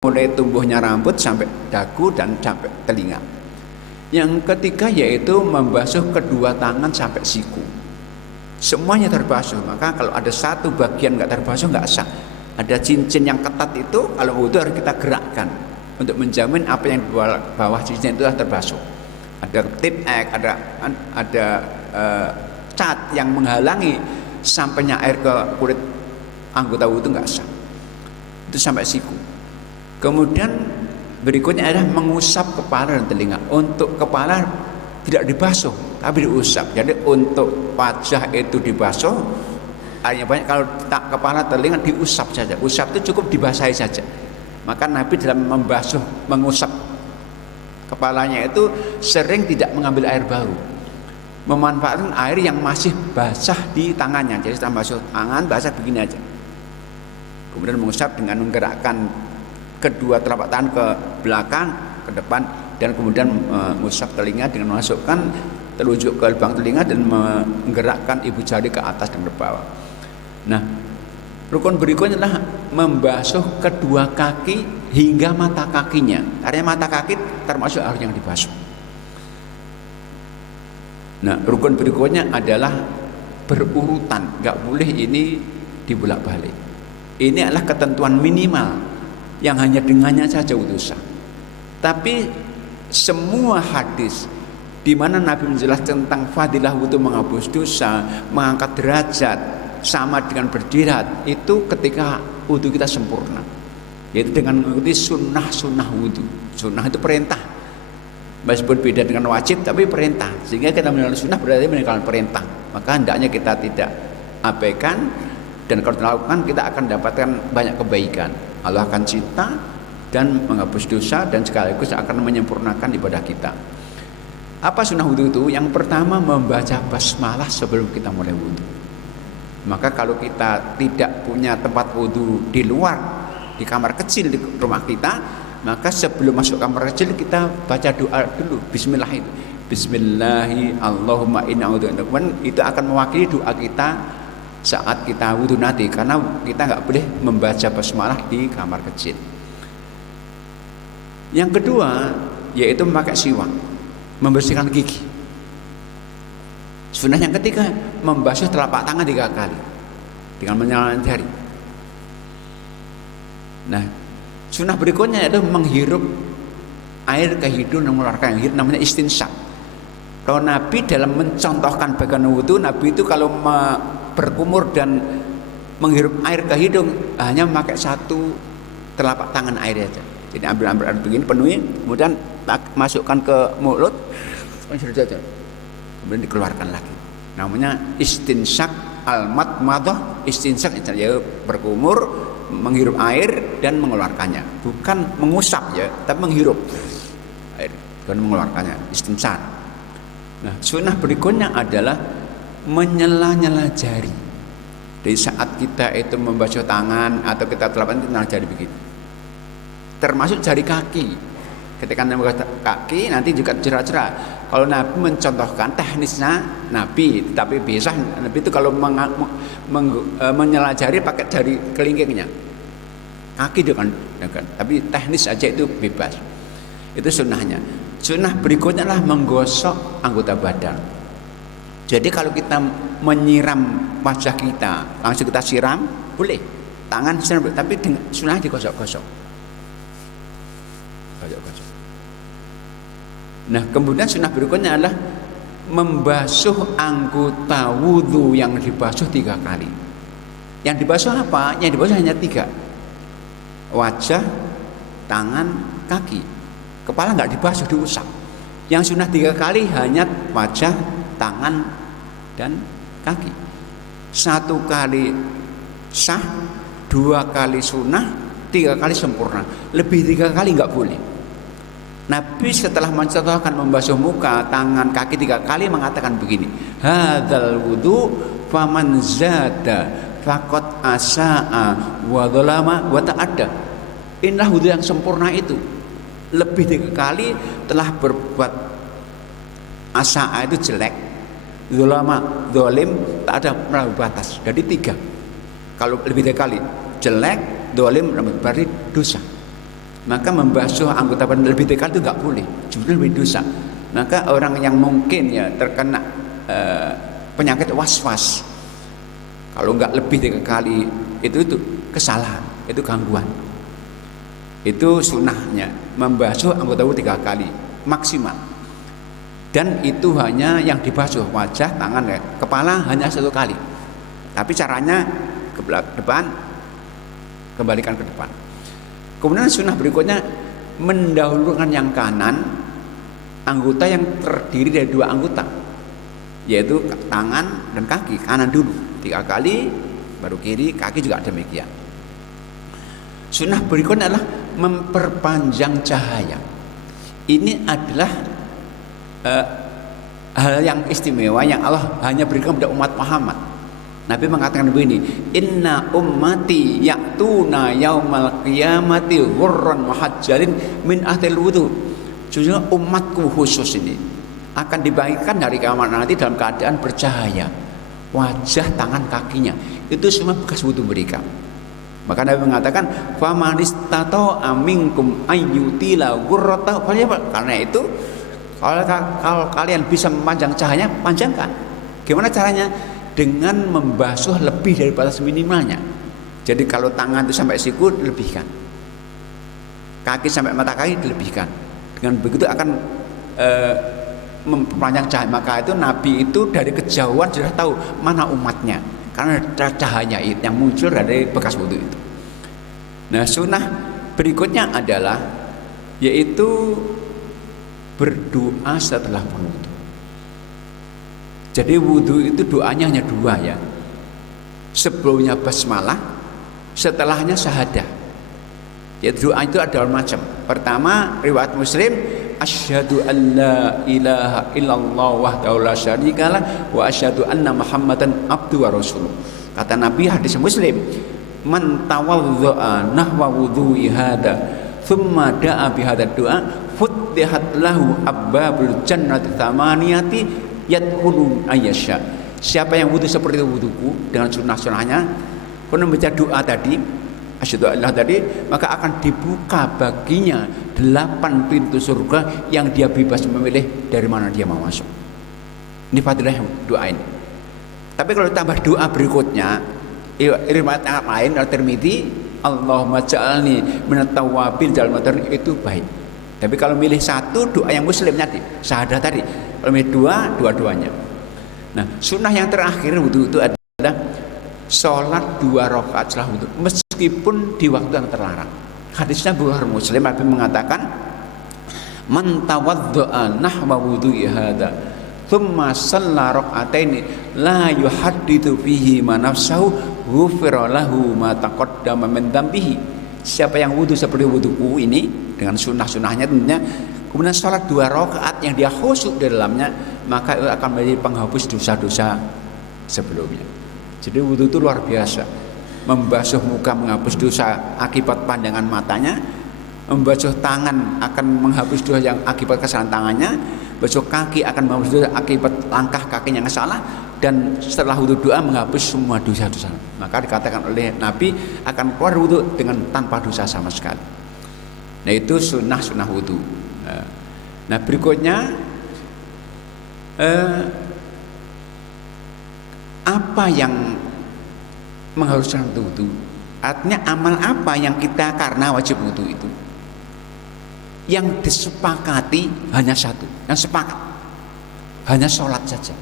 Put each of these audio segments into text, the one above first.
mulai tumbuhnya rambut sampai dagu dan sampai telinga. Yang ketiga yaitu membasuh kedua tangan sampai siku. Semuanya terbasuh. Maka kalau ada satu bagian nggak terbasuh nggak sah. Ada cincin yang ketat itu kalau wudhu harus kita gerakkan untuk menjamin apa yang di bawah cincin itu terbasuh. Ada tip ek, ada cat yang menghalangi sampainya air ke kulit anggota wudhu nggak sah. Itu sampai siku. Kemudian berikutnya adalah mengusap kepala dan telinga. Untuk kepala tidak dibasuh, tapi diusap. Jadi untuk wajah itu dibasuh, airnya banyak. Kalau tak kepala telinga diusap saja. Usap itu cukup dibasahi saja. Maka Nabi dalam mengusap kepalanya itu sering tidak mengambil air baru, memanfaatkan air yang masih basah di tangannya. Jadi setelah basuh tangan basah begini aja. Kemudian mengusap dengan menggerakkan kedua telapak tangan ke belakang, ke depan, dan kemudian mengusap telinga dengan memasukkan telunjuk ke lubang telinga dan menggerakkan ibu jari ke atas dan ke bawah. Nah, rukun berikutnya adalah membasuh kedua kaki hingga mata kakinya. Artinya mata kaki termasuk harus yang dibasuh. Nah, rukun berikutnya adalah berurutan, nggak boleh ini dibolak-balik. Ini adalah ketentuan minimal yang hanya dengannya saja wudhu sah. Tapi semua hadis di mana Nabi menjelaskan tentang fadilah wudhu menghapus dosa, mengangkat derajat, sama dengan berjihad, itu ketika wudhu kita sempurna, yaitu dengan mengikuti sunnah wudhu. Sunnah itu perintah, meskipun beda dengan wajib tapi perintah. Sehingga kita menjalankan sunnah berarti menjalankan perintah. Maka hendaknya kita tidak abaikan, dan kalau dilakukan kita akan dapatkan banyak kebaikan. Allah akan cinta dan menghapus dosa dan sekaligus akan menyempurnakan ibadah kita. Apa sunnah wudhu itu? Yang pertama membaca basmalah sebelum kita mulai wudhu. Maka kalau kita tidak punya tempat wudhu di luar, di kamar kecil di rumah kita, maka sebelum masuk kamar kecil kita baca doa dulu. Bismillah itu. Bismillahi Allahumma inna a'udzubika. Itu akan mewakili doa kita saat kita wudhu nanti, karena kita nggak boleh membaca basmalah di kamar kecil. Yang kedua yaitu memakai siwak, membersihkan gigi. Sunnah yang ketiga membasuh telapak tangan 3 kali dengan menyalakan jari. Nah, sunnah berikutnya yaitu menghirup air ke hidung dan mengeluarkan air, namanya istinsyak. Kalau Nabi dalam mencontohkan bagian wudhu, Nabi itu kalau berkumur dan menghirup air ke hidung hanya memakai satu telapak tangan air saja. Jadi ambil air begini, penuhi, kemudian masukkan ke mulut, kemudian dikeluarkan lagi. Namanya istinsyak al-madmadah. Istinsyak yaitu berkumur, menghirup air dan mengeluarkannya, bukan mengusap ya, tapi menghirup air dan mengeluarkannya, istinsyak. Nah, sunnah berikutnya adalah menyela-nyela jari. Di saat kita itu membasuh tangan atau kita telapak tangan, jari begitu. Termasuk jari kaki. Ketika membasuh kaki nanti juga cerah-cerah. Kalau Nabi mencontohkan teknisnya Nabi, tapi biasa Nabi itu kalau menyela jari pakai jari kelingkingnya. Kaki dengan, tapi teknis aja itu bebas. Itu sunnahnya. Sunnah berikutnya adalah menggosok anggota badan. Jadi kalau kita menyiram wajah kita, langsung kita siram, boleh. Tangan siram, tapi sunnah digosok-gosok. Nah, kemudian sunnah berikutnya adalah membasuh anggota wudhu yang dibasuh 3 kali. Yang dibasuh apa? Yang dibasuh hanya 3. Wajah, tangan, kaki. Kepala nggak dibasuh, diusap. Yang sunnah 3 kali hanya wajah, tangan, dan kaki. 1 kali sah, 2 kali sunnah, 3 kali sempurna. Lebih 3 kali nggak boleh. Nabi setelah mencontohkan membasuh muka, tangan, kaki 3 kali mengatakan begini, hadzal wudu faman zada faqad asaa wa dzalama wa ta'adda. Inilah wudu yang sempurna itu. Lebih 3 kali telah berbuat asaa itu jelek, dzalama zalim, tak ada melampaui batas. Jadi 3. Kalau lebih 3 kali jelek, zalim berarti dosa. maka membasuh anggota badan lebih 3 kali itu nggak boleh, justru lebih dosa. Maka orang yang mungkin ya terkena penyakit was-was, kalau nggak lebih 3 kali itu kesalahan, itu gangguan. Itu sunnahnya membasuh anggota tubuh 3 kali maksimal. Dan itu hanya yang dibasuh wajah, tangan, ya. Kepala hanya 1 kali. Tapi caranya ke depan, kembalikan ke depan. Kemudian sunnah berikutnya mendahulukan yang kanan, anggota yang terdiri dari 2 anggota, yaitu tangan dan kaki. Kanan dulu 3 kali, baru kiri, kaki juga demikian. Sunnah berikutnya adalah memperpanjang cahaya. Ini adalah hal yang istimewa yang Allah hanya berikan kepada umat Muhammad. Nabi mengatakan begini, inna ummati ya'tuna yaumal qiyamati ghurran muhajjalin min ahli wudu. Sesungguhnya umatku khusus ini akan dibagikan dari kiamat nanti dalam keadaan bercahaya, wajah, tangan, kakinya itu semua bekas wudu mereka. Maka Nabi mengatakan, famanistata'a minkum ayyutila ghurratahu falyaf'al. Karena itu kalau kalian bisa memanjang cahayanya, panjangkan. Gimana caranya? Dengan membasuh lebih dari batas minimalnya. Jadi kalau tangan itu sampai siku, dilebihkan. Kaki sampai mata kaki, dilebihkan. Dengan begitu akan memperpanjang cahaya. Maka itu Nabi itu dari kejauhan sudah tahu mana umatnya, karena cahaya itu yang muncul dari bekas wudu itu. Nah, sunnah berikutnya adalah yaitu berdoa setelah berwudu. Jadi wudu itu doanya hanya 2 ya. Sebelumnya basmalah, setelahnya syahadah. Ya, doa itu ada macam. Pertama, riwayat Muslim, asyhadu an la ilaha illallah wahdahu la syarikalah wa asyhadu anna Muhammadan abduhu wa rasuluh. Kata Nabi, hadis Muslim, man tawaddaa nahwa wudhu'i hada thumma da'a bi hada du'a futihat lahu abbabul jannati thamaniyati yadkhulu ayyasha. Siapa yang wudu seperti wuduku dengan sunnah-sunnahnya, kemudian membaca doa tadi, asyhadu an la tadi, maka akan dibuka baginya 8 pintu surga yang dia bebas memilih dari mana dia mau masuk. Ini fadilah doa ini. Tapi kalau tambah doa berikutnya, riwayat yang lain Al-Tirmidzi, Allahumma ja'alni minat tawwabin wal mutatahhirin, itu baik. Tapi kalau milih 1, doa yang Muslim tadi, syahadah tadi. Kalau milih 2, dua-duanya. Nah, sunnah yang terakhir wudu itu adalah sholat 2 rakaat setelah wudu, meskipun di waktu yang terlarang. Hadisnya Bukhari Muslim, Nabi mengatakan, man tawaddaa nahwa wudu'i hada thumma shalla rak'ataini la yuhadditsu fihi ma nafsahu ghufira lahu ma taqaddama min dambihi. Siapa yang wudu seperti wuduku ini dengan sunnah-sunnahnya tentunya, kemudian sholat 2 rakaat yang dia khusyuk di dalamnya, maka itu akan menjadi penghapus dosa-dosa sebelumnya. Jadi wudu itu luar biasa. Membasuh muka menghapus dosa akibat pandangan matanya, membasuh tangan akan menghapus dosa yang akibat kesalahan tangannya, basuh kaki akan menghapus dosa akibat langkah kakinya yang salah, dan setelah wudu doa menghapus semua dosa-dosa. Maka dikatakan oleh Nabi akan keluar wudu dengan tanpa dosa sama sekali. Nah, itu sunnah wudu. Nah, berikutnya apa yang mengharuskan wudu? Artinya amal apa yang kita karena wajib wudu itu? Yang disepakati hanya 1, yang sepakat hanya sholat saja.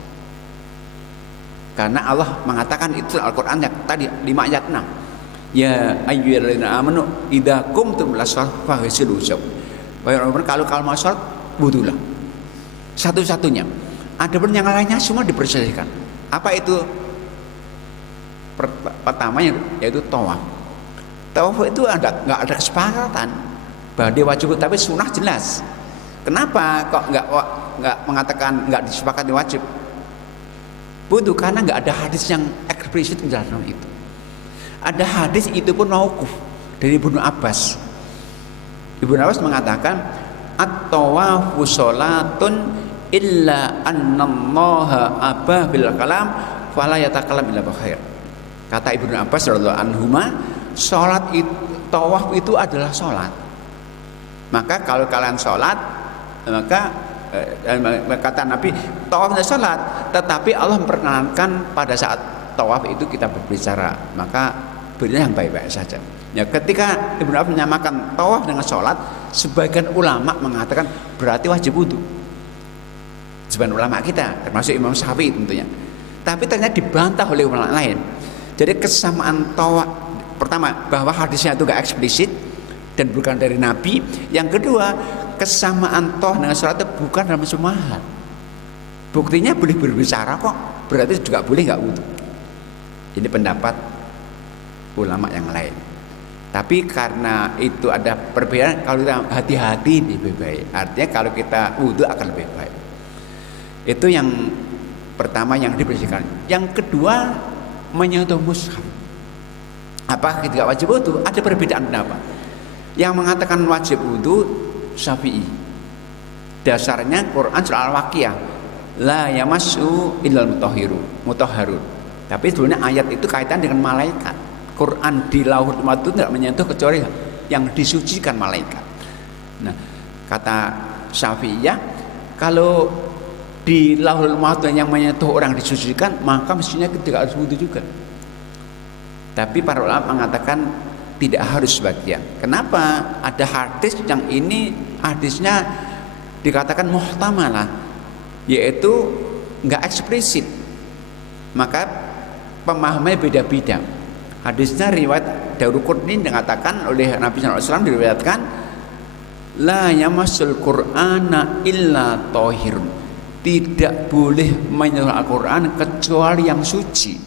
Karena Allah mengatakan itu Al-Quran yang tadi 5 ayat 6. Ya ayyuhalladzina amanu idza qumtum ila sholati faghsilu wujuhakum. Kalau mau sholat, wudulah. Satu-satunya. Adapun yang lainnya semua diperselisihkan. Apa itu? Pertama yaitu tawaf. Tawaf itu nggak ada kesepakatan bahwa dia wajib, tapi sunnah jelas. Kenapa kok nggak mengatakan nggak disepakati wajib? Wudu karena nggak ada hadis yang eksplisit menjelaskan itu. Ada hadis itu pun mauquf dari Ibnu Abbas. Ibnu Abbas mengatakan at-tawafu sholatun illa annallaha aba bil kalam fala yatakallam illa bikhair. Kata Ibnu Abbas radhiyallahu anhuma, salat itu, tawaf itu adalah salat Maka kalau kalian sholat, maka kata Nabi, tawaf dan sholat, tetapi Allah memperkenankan pada saat tawaf itu kita berbicara, maka berilah yang baik-baik saja. Ya, ketika Ibnu Abbas menyamakan tawaf dengan sholat, sebagian ulama mengatakan berarti wajib wudu. Sebagian ulama kita, termasuk Imam Syafi'i tentunya. Tapi ternyata dibantah oleh ulama lain. Jadi kesamaan tawaf, pertama bahwa hadisnya itu gak eksplisit dan bukan dari Nabi. Yang kedua, kesamaan tawaf dengan sholat itu bukan dalam semua hal. Buktinya boleh berbicara kok, berarti juga boleh nggak wudu. Ini pendapat ulama yang lain. Tapi karena itu ada perbedaan, kalau kita hati-hati lebih baik. Artinya kalau kita wudu akan lebih baik. Itu yang pertama yang dibersihkan. Yang kedua, menyentuh mushaf. Apakah tidak wajib wudu? Ada perbedaan pendapat. Yang mengatakan wajib wudu Syafi'i. Dasarnya Quran surah Al-Waqiah, la yamassu illal mutahharun. Tapi sebenarnya ayat itu kaitan dengan malaikat. Quran di Lauhul Mahfuz tidak menyentuh kecuali yang disucikan malaikat. Nah, kata Syafi'iyah, kalau di Lauhul Mahfuz yang menyentuh orang disucikan, maka mestinya tidak harus wudu juga. Tapi para ulama mengatakan tidak harus sebagian. Kenapa? Ada hadis yang ini hadisnya dikatakan muhtamalah, yaitu nggak eksplisit. Maka pemahamannya beda-beda. Hadisnya riwayat Daruqutni dikatakan oleh Nabi SAW, diriwayatkan la yamassul Qur'ana illa thahirun. Tidak boleh menyentuh Al-Qur'an kecuali yang suci.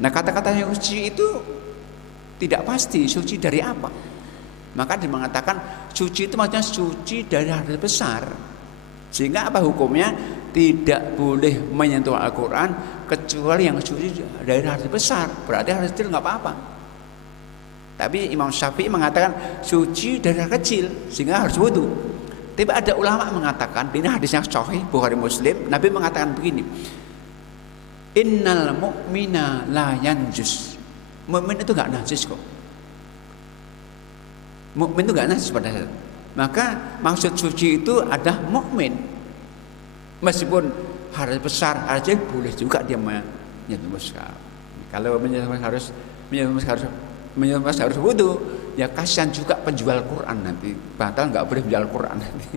Nah, kata-kata yang suci itu tidak pasti suci dari apa. Maka dia mengatakan suci itu maksudnya suci dari hadas besar. Sehingga apa hukumnya? Tidak boleh menyentuh Al-Quran kecuali yang suci dari hadas besar. Berarti hadas kecil nggak apa-apa. Tapi Imam Syafi'i mengatakan suci dari hadas kecil, sehingga harus wudu. Tapi ada ulama mengatakan, ini hadisnya sahih Bukhari Muslim, Nabi mengatakan begini, innal mu'mina la yanjus. Mukmin itu nggak najis kok. Mukmin itu nggak najis pada saat. Maka maksud suci itu adalah mukmin. Meskipun hadas besar aja boleh juga dia menyentuh mushaf. Kalau menyentuh mushaf harus wudu. Ya kasihan juga penjual Quran nanti. Batal nggak boleh menjual Quran nanti.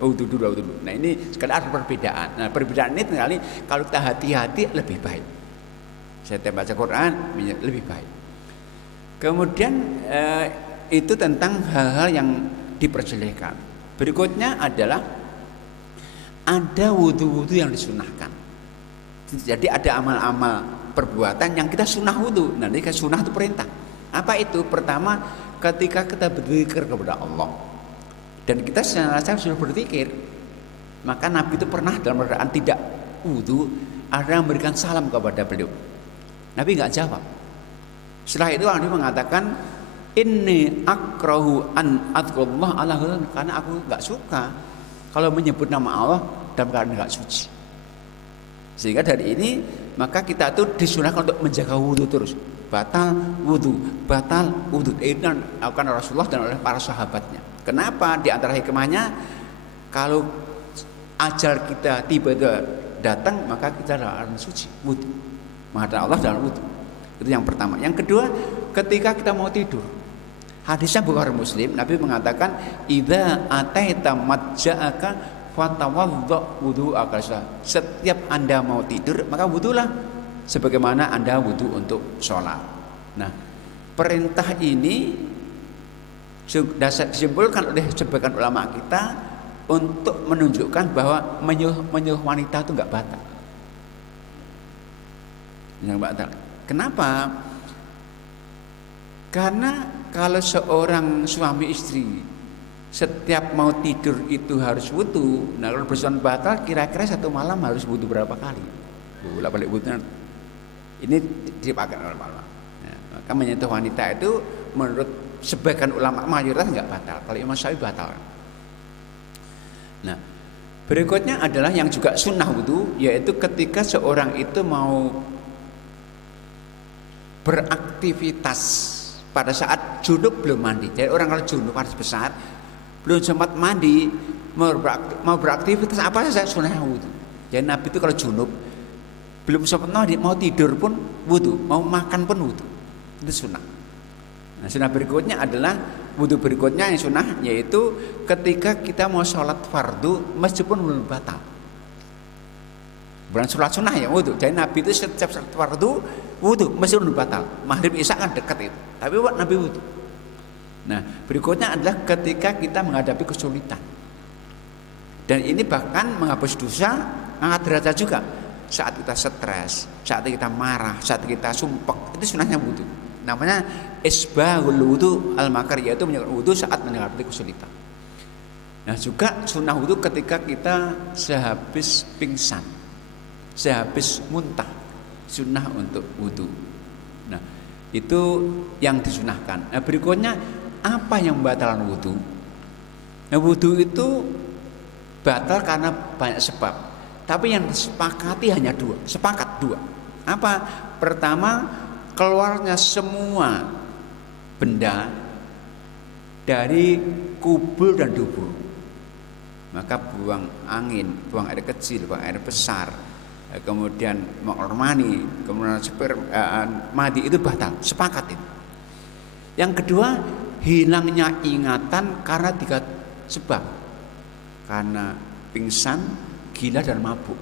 Wudu dulu. Nah ini sekali ada perbedaan. Nah perbedaan ini sekali kalau kita hati-hati lebih baik. Saya baca Quran lebih baik. Kemudian itu tentang hal-hal yang diperbolehkan. Berikutnya adalah ada wudu-wudu yang disunahkan. Jadi ada amal-amal perbuatan yang kita sunah wudu. Nanti kan sunah itu perintah. Apa itu? Pertama, ketika kita berzikir kepada Allah dan kita secara sudah berzikir, maka Nabi itu pernah dalam keadaan tidak wudu, ada yang memberikan salam kepada beliau. Nabi nggak jawab. Setelah itu Nabi mengatakan, inni akrahu an adzkurullah ala ghairin, karena aku nggak suka kalau menyebut nama Allah dalam keadaan nggak suci. Sehingga dari ini maka kita tuh disunahkan untuk menjaga wudu terus. Batal wudu. Ini dilakukan Rasulullah dan oleh para sahabatnya. Kenapa? Di antara hikmahnya, kalau ajal kita tiba-tiba datang, maka kita dalam suci wudu. Menghadap Allah dalam wudu. Itu yang pertama. Yang kedua, ketika kita mau tidur, hadisnya Bukhari Muslim, Nabi mengatakan, idza ataita madja'aka fatawadda wudu'aka. Setiap Anda mau tidur, maka wudulah sebagaimana Anda wudu untuk sholat. Nah, perintah ini disimpulkan oleh sebagian ulama kita untuk menunjukkan bahwa menyuruh wanita itu enggak batal. Yang batal. Kenapa? Karena kalau seorang suami istri setiap mau tidur itu harus wudu. Nah, kalau bersuami batal, kira-kira satu malam harus wudu berapa kali? Bolak balik wudu. Ini dipakai oleh ulama. Nah, maka menyentuh wanita itu menurut sebagian ulama mayoritas enggak batal. Kalau Imam Syafi'i batal. Nah, berikutnya adalah yang juga sunnah wudu, yaitu ketika seorang itu mau beraktivitas pada saat junub belum mandi. Jadi orang kalau junub harus besar, belum sempat mandi, mau beraktivitas apa saja sunnah wudu. Jadi Nabi itu kalau junub belum sempat mandi, mau tidur pun wudu, mau makan pun wudu. Itu sunnah. Nah, sunnah berikutnya adalah wudu berikutnya yang sunnah, yaitu ketika kita mau sholat fardu meskipun belum batal. Bukan sholat sunnah ya wudu. Jadi Nabi itu setiap sholat fardu wudu meskipun belum batal. Maghrib isya kan dekat itu, tapi Nabi wudu. Nah, berikutnya adalah ketika kita menghadapi kesulitan. Dan ini bahkan menghapus dosa, angkat derajat juga. Saat kita stres, saat kita marah, saat kita sumpek, itu sunahnya wudu. Namanya isbaghul wudu al-makar, yaitu menjalankan wudu saat menghadapi kesulitan. Nah, juga sunnah wudu ketika kita sehabis pingsan, sehabis muntah, sunnah untuk wudu. Nah, itu yang disunahkan. Nah, berikutnya apa yang membatalkan wudu? Nah, wudu itu batal karena banyak sebab, tapi yang disepakati hanya dua. Sepakat dua. Apa? Pertama, keluarnya semua benda dari kubul dan dubur. Maka buang angin, buang air kecil, buang air besar, kemudian mengeluarkan mani, kemudian mandi, itu batal. Sepakat itu. Yang kedua, hilangnya ingatan karena 3 sebab. Karena pingsan, gila, dan mabuk.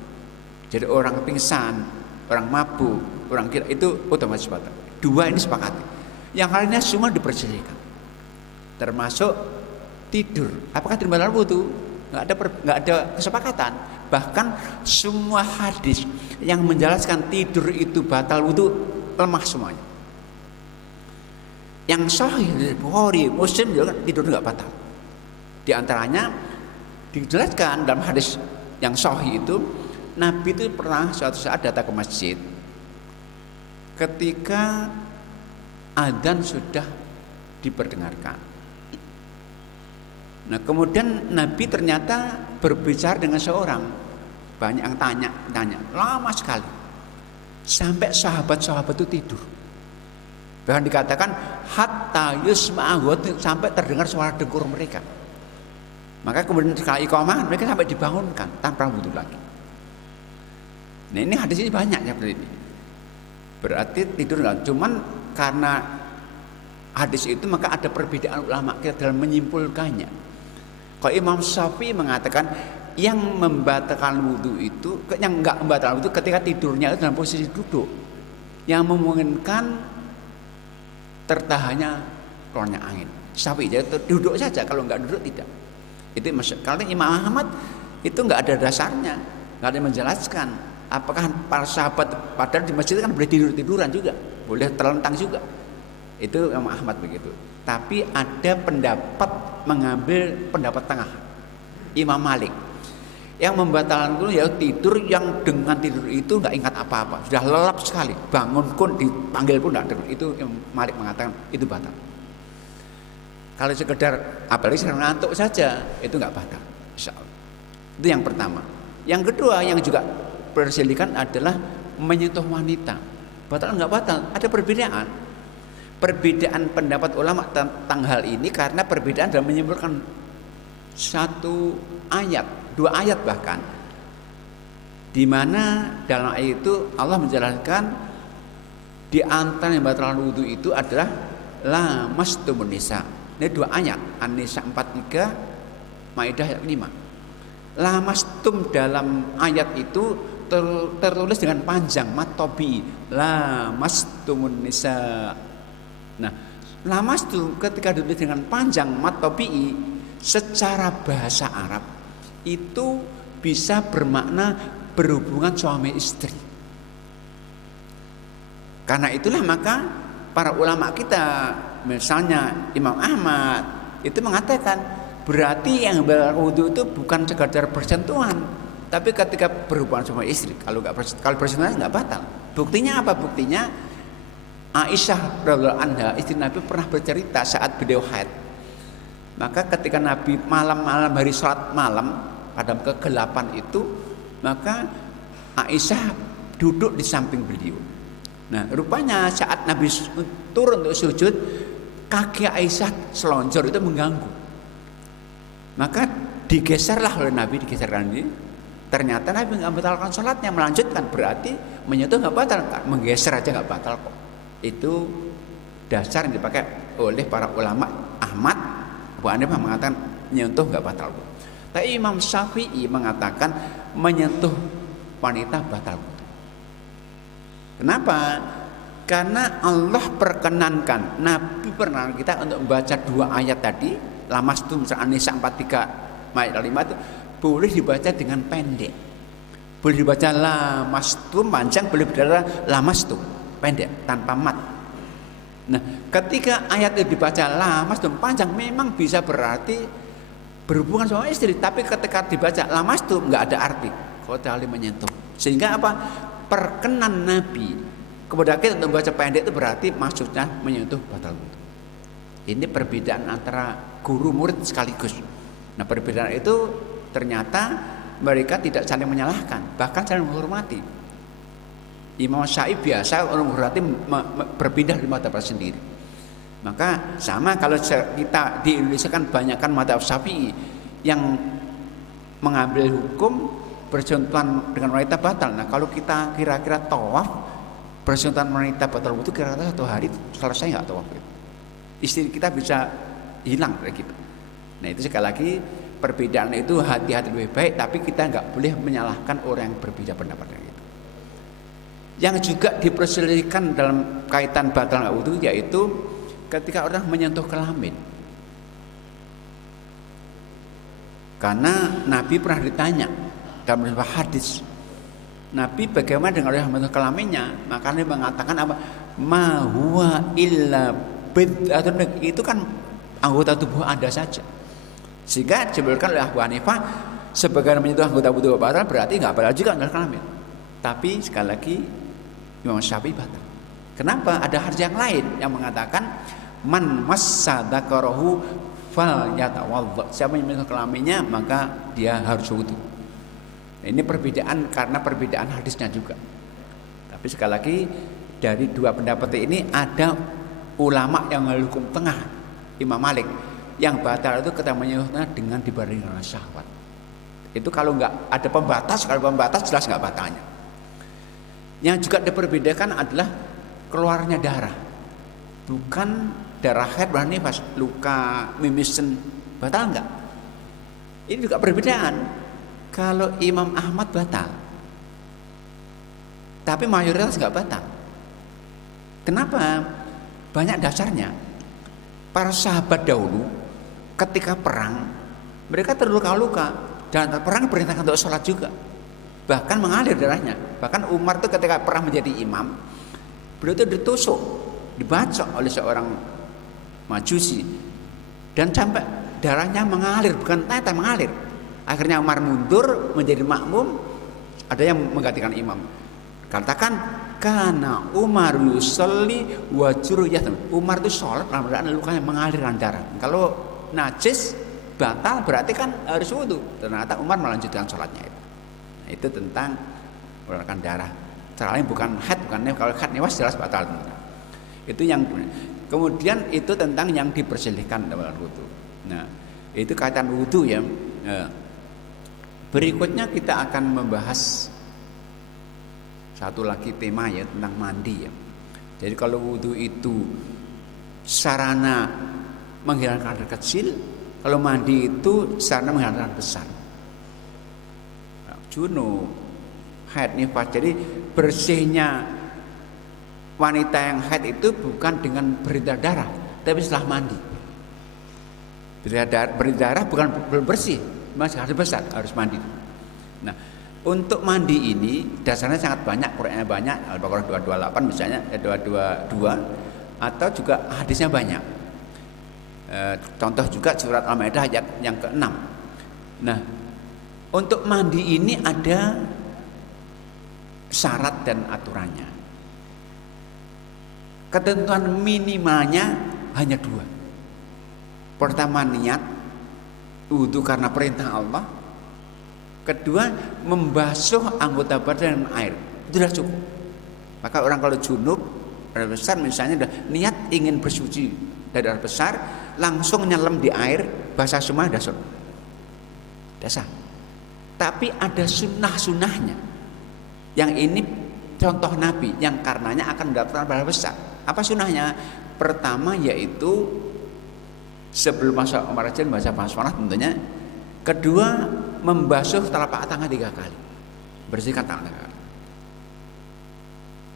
Jadi orang pingsan, orang mabuk, orang gila itu otomatis batal. 2 ini sepakati. Yang lainnya semua diperbolehkan, termasuk tidur. Apakah batal wudu? Nggak ada kesepakatan. Bahkan semua hadis yang menjelaskan tidur itu batal wudu lemah semuanya. Yang sahih dari Bukhari, Muslim juga tidur nggak batal. Di antaranya dijelaskan dalam hadis yang sahih itu, Nabi itu pernah suatu saat datang ke masjid ketika adzan sudah diperdengarkan. Nah, kemudian Nabi ternyata berbicara dengan seorang, banyak yang tanya lama sekali, sampai sahabat-sahabat itu tidur. Bahkan dikatakan hatta yusma'u, sampai terdengar suara dengkur mereka. Maka kemudian sekali iqamah mereka sampai dibangunkan tanpa wudu lagi. Nah, ini hadis ini banyak seperti ini. Berarti tidur enggak. Cuman karena hadis itu maka ada perbedaan ulama kita dalam menyimpulkannya. Kalau Imam Syafi'i mengatakan yang membatalkan wudu itu, yang enggak membatalkan wudu ketika tidurnya itu dalam posisi duduk, yang memungkinkan tertahannya keluarnya angin. Syafi'i jadi duduk saja, kalau enggak duduk tidak. Itu kalau Imam Ahmad itu enggak ada dasarnya, enggak ada yang menjelaskan. Apakah para sahabat padahal di masjid kan boleh tiduran juga, boleh terlentang juga. Itu Imam Ahmad begitu. Tapi ada pendapat mengambil pendapat tengah, Imam Malik, yang membatalkan itu ya tidur yang dengan tidur itu enggak ingat apa-apa, sudah lelap sekali, bangun pun dipanggil pun enggak dengar. Itu Imam Malik mengatakan itu batal. Kalau sekedar apalagi sedang ngantuk saja itu enggak batal, insyaallah. Itu yang pertama. Yang kedua yang juga perselisihan adalah menyentuh wanita. Batal enggak batal? Ada perbedaan. Perbedaan pendapat ulama tentang hal ini karena perbedaan dalam menyimpulkan 1 ayat, 2 ayat bahkan. Di mana dalam ayat itu Allah menjelaskan di antara yang batal wudu itu adalah lamastumun nisa. Ini 2 ayat, An-Nisa 43, Maidah ayat 5. Lamastum dalam ayat itu tertulis dengan panjang, matobi, lamastumun nisa. Nah, lamastum ketika ditulis dengan panjang matobi, secara bahasa Arab itu bisa bermakna berhubungan suami istri. Karena itulah maka para ulama kita, misalnya Imam Ahmad itu mengatakan berarti yang berwudu itu bukan sekadar bersentuhan, tapi ketika berhubungan sama istri. Kalau bersentuhan nggak batal. Buktinya apa? Buktinya Aisyah radhiyallahu anha, istri Nabi, pernah bercerita saat beliau haid. Maka ketika Nabi malam-malam hari salat malam pada kegelapan itu, maka Aisyah duduk di samping beliau. Nah, rupanya saat Nabi turun untuk sujud, kaki Aisyah selonjor itu mengganggu. Maka digeserlah oleh Nabi, digeserkan ini. Ternyata Nabi nggak membatalkan sholatnya, melanjutkan, berarti menyentuh nggak batal, menggeser aja nggak batal kok. Itu dasar yang dipakai oleh para ulama. Ahmad, Abu Hanifah mengatakan menyentuh nggak batal. Tapi Imam Syafi'i mengatakan menyentuh wanita batal. Kenapa? Karena Allah perkenankan, Nabi perkenankan kita untuk membaca 2 ayat tadi, lamastum An-Nisa 43 ayat 5 itu boleh dibaca dengan pendek. Boleh dibaca lamastum panjang, boleh dibaca lamastum pendek tanpa mat. Nah, ketika ayat itu dibaca lamastum panjang, memang bisa berarti berhubungan sama istri, tapi ketika dibaca lamastum nggak ada arti, kecuali menyentuh. Sehingga apa? Perkenan Nabi kepada kita untuk membaca pendek itu berarti maksudnya menyentuh batal wudu. Ini perbedaan antara guru murid sekaligus. Nah, perbedaan itu ternyata mereka tidak saling menyalahkan, bahkan saling menghormati. Imam Syafi'i biasa orang menghormati berpindah di mazhab sendiri. Maka sama kalau kita di Indonesia kan banyakkan mazhab Syafi'i yang mengambil hukum bersentuhan dengan wanita batal. Nah, kalau kita kira-kira tawaf bersentuhan wanita batal wudu, kira-kira 1 hari selesai nggak tawaf itu? Istri kita bisa hilang dari kita. Nah, itu sekali lagi perbedaan itu hati-hati lebih baik, tapi kita nggak boleh menyalahkan orang yang berbeda pendapat dengan itu. Yang juga diperselisihkan dalam kaitan batal nggak wudu yaitu ketika orang menyentuh kelamin. Karena Nabi pernah ditanya dalam sebuah hadis, Nabi bagaimana dengan orang yang menyentuh kelaminnya? Maka Nabi mengatakan apa? Ma huwa illa bid'atun, itu kan anggota tubuh Anda saja. Sehingga disebutkan oleh Abu Hanifah sebagai menyentuh anggota tubuh batal berarti nggak batal juga menyentuh kelamin. Tapi sekali lagi Imam Syafi'i batal. Kenapa? Ada hadis yang lain yang mengatakan man massa dzakarahu falyatawadda. Siapa yang menyentuh kelaminnya maka dia harus wudu. Ini perbedaan karena perbedaan hadisnya juga. Tapi sekali lagi dari 2 pendapat ini ada ulama yang menghukum tengah, Imam Malik, yang batal itu ketika menyentuhnya dengan dibarengi dengan syahwat. Itu kalau nggak ada pembatas, kalau pembatas jelas nggak batalnya. Yang juga diperbedakan adalah keluarnya darah, bukan darah haid berani pas luka mimisen batal nggak? Ini juga perbedaan. Kalau Imam Ahmad batal, tapi mayoritas nggak batal. Kenapa? Banyak dasarnya. Para sahabat dahulu ketika perang mereka terluka-luka dan perang perintahkan untuk sholat juga, bahkan mengalir darahnya. Bahkan Umar itu ketika perang menjadi imam, beliau itu ditusuk, dibacok oleh seorang majusi dan sampai darahnya mengalir, bukan tetes, mengalir. Akhirnya Umar mundur menjadi makmum, ada yang menggantikan imam. Katakan karena Umar yusolli wa juruyatun. Umar itu sholat dalam keadaan lukanya mengalir darah. Kalau najis batal berarti kan harus wudu. Ternyata Umar melanjutkan sholatnya itu. Nah, itu tentang mengeluarkan darah. Caranya bukan haid, bukan nifas. Kalau haid nifas jelas batal. Itu yang kemudian itu tentang yang diperselisihkan dalam wudu. Nah, itu kaitan wudu ya. Berikutnya kita akan membahas satu lagi tema ya tentang mandi ya. Jadi kalau wudu itu sarana menghilangkan air kecil, kalau mandi itu sarana menghilangkan air besar. Junub, haid, nifas. Jadi bersihnya wanita yang haid itu bukan dengan berdarah, tapi setelah mandi. Berdarah bukan belum bersih, masih harus besar, harus mandi. Nah, untuk mandi ini dasarnya sangat banyak, Qur'annya banyak, Al-Baqarah 228 misalnya, 222, atau juga hadisnya banyak. Contoh juga surat Al-Maidah ayat yang ke-6. Nah, untuk mandi ini ada syarat dan aturannya. Ketentuan minimalnya hanya 2. Pertama niat, wudu karena perintah Allah. Kedua membasuh anggota badan dengan air, itu sudah cukup. Maka orang kalau junub air besar misalnya niat ingin bersuci dari air besar, langsung nyelam di air basah semua sudah dasar. Tapi ada sunnah-sunnahnya. Yang ini contoh Nabi yang karenanya akan mendapatkan pahala besar. Apa sunnahnya? Pertama yaitu sebelum masuk Umar Rajin baca basmalah tentunya. Kedua, membasuh telapak tangan 3 kali. Bersihkan tangan 3 kali.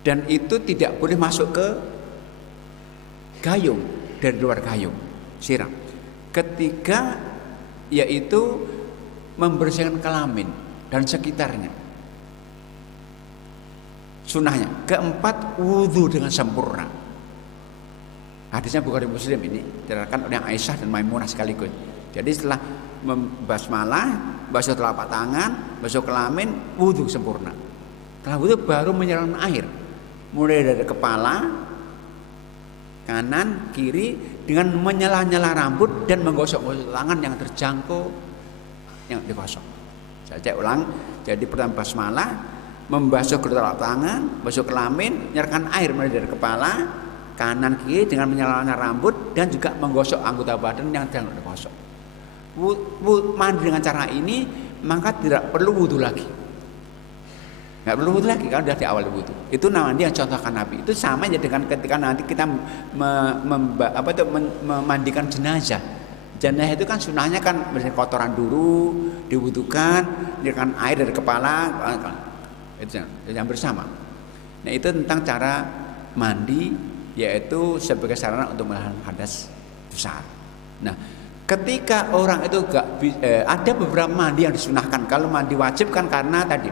Dan itu tidak boleh masuk ke gayung, dari luar gayung, siram. Ketiga yaitu membersihkan kelamin dan sekitarnya. Sunnahnya. Keempat, wudhu dengan sempurna. Hadisnya Bukhari Muslim ini diriwayatkan oleh Aisyah dan Maimunah sekaligus. Jadi setelah membasmalah, basuh telapak tangan, basuh kelamin, wudhu sempurna. Setelah wudhu baru menyiram air, mulai dari kepala, kanan, kiri, dengan menyela-nyela rambut dan menggosok-gosok tangan yang terjangkau, yang digosok. Saya cek ulang. Jadi pertama basmalah, membasuh kedua telapak tangan, basuh kelamin, menyerahkan air mulai dari kepala, kanan kiri dengan menyela-nyela rambut dan juga menggosok anggota badan yang sedang digosok. Mandi dengan cara ini maka tidak perlu wudhu lagi. Nggak perlu wudhu lagi kalau sudah di awal wudhu. Itu namanya yang contohkan Nabi. Itu sama aja dengan ketika nanti kita memandikan jenazah. Jenazah itu kan sunahnya kan bersih kotoran dulu, diwudukan, dengan air dari kepala, itu yang bersama. Nah itu tentang cara mandi, yaitu sebagai sarana untuk menahan hadas besar. Nah, ketika orang itu ada beberapa mandi yang disunahkan. Kalau mandi wajib kan karena tadi,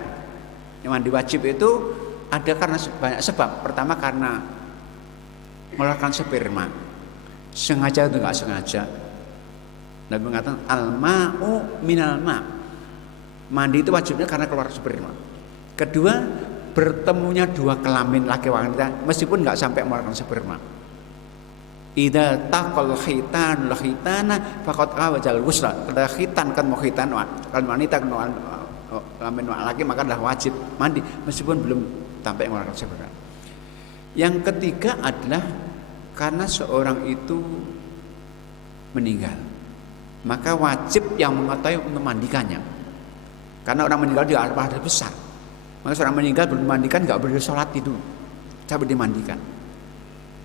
mandi wajib itu ada karena banyak sebab. Pertama karena mengeluarkan sperma, sengaja atau nggak sengaja. Nabi mengatakan al-ma'u minal ma'. Mandi itu wajibnya karena keluar sperma. Kedua, bertemunya dua kelamin laki wanita meskipun nggak sampai mengeluarkan sperma. Idza taqal khitan la khitana faqad awajal ghusla. Kalau khitan kan mau khitan, kalau wanita kan kelamin laki maka adalah wajib mandi meskipun belum sampai mengeluarkan sperma. Yang ketiga adalah karena seorang itu meninggal, maka wajib yang mengetahui untuk memandikannya. Karena orang meninggal dia ada besar. Maka seorang meninggal belum dimandikan nggak boleh sholat itu, coba dimandikan.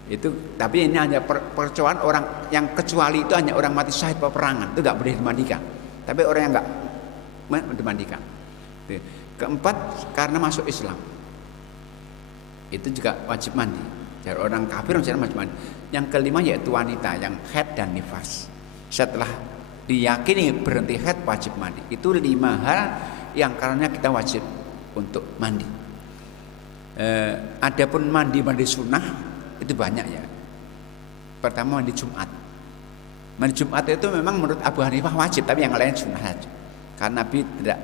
Itu, tapi ini hanya perkecualian orang yang kecuali itu hanya orang mati syahid peperangan itu nggak boleh dimandikan. Tapi orang yang nggak dimandikan. Keempat, karena masuk Islam itu juga wajib mandi. Jadi orang kafir wajib mandi. Yang kelima yaitu wanita yang haid dan nifas. Setelah diyakini berhenti haid wajib mandi. Itu 5 hal yang karenanya kita wajib untuk mandi. Adapun mandi sunnah itu banyak ya. Pertama mandi Jumat. Mandi Jumat itu memang menurut Abu Hanifah wajib, tapi yang lain sunnah saja. Karena Nabi tidak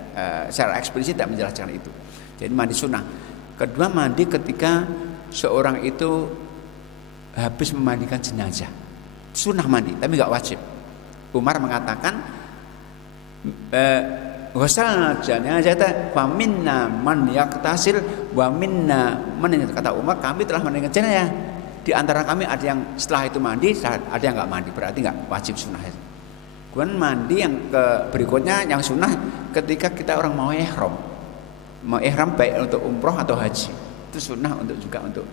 secara eksplisit tidak menjelaskan itu. Jadi mandi sunnah. Kedua, mandi ketika seorang itu habis memandikan jenazah. Sunnah mandi, tapi nggak wajib. Umar mengatakan wasalna janazata fa minna man yaqtasil wa minna man, kata Umar, kami telah memandikan jenazah. Di antara kami ada yang setelah itu mandi, ada yang enggak mandi, berarti enggak wajib sunnah. Kemudian mandi yang berikutnya yang sunnah ketika kita orang mau ihram. Mau ihram baik untuk umroh atau haji. Itu sunnah juga untuk